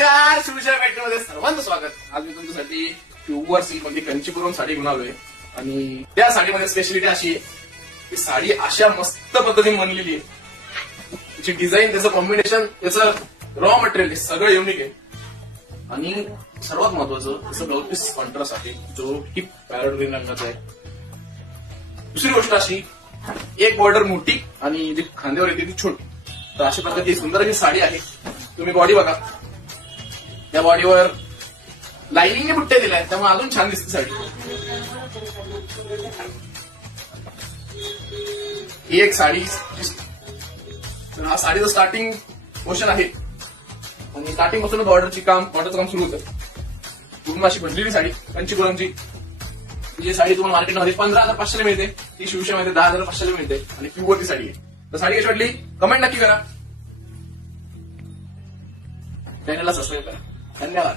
नमस्कार, शिवशाही फॅक्टरीमध्ये सर्वांचं स्वागत. आज मी तुमच्यासाठी प्युअर सिल्क मध्ये कंचीपुरम साडी घेऊन आलोय आणि त्या साडीमध्ये स्पेशालिटी अशी आहे की साडी अशा मस्त पद्धतीने बनलेली आहे. त्याची डिझाईन, त्याचं कॉम्बिनेशन, त्याचं रॉ मटेरियल सगळं युनिक आहे आणि सर्वात महत्वाचं त्याचं ब्लाउज पीस कॉन्ट्रास्ट आहे जो की पॅरेट ग्रीन रंगाचा आहे. दुसरी गोष्ट अशी, एक बॉर्डर मोठी आणि जी खांद्यावर येते ती छोटी. तर अशा प्रकारची सुंदर अशी साडी आहे. तुम्ही बॉडी बघा, त्या बॉडीवर लाइनिंगने बुट्टे दिलाय त्यामुळे अजून छान दिसते साडी. ही एक साडी, तर हा साडीचं स्टार्टिंग पोर्शन आहे आणि स्टार्टिंग पासून बॉर्डरचं काम सुरू होतं. पूर्ण अशी बनलेली साडी कंचीपुरमची. ही साडी तुम्हाला मार्केटमध्ये 15,500 मिळते, ती शिवशाहीमध्ये 10,500 मिळते आणि प्युअर ती साडी आहे. तर साडी कशी वाटली कमेंट नक्की करा, चॅनलला सबस्क्राईब करा. धन्यवाद.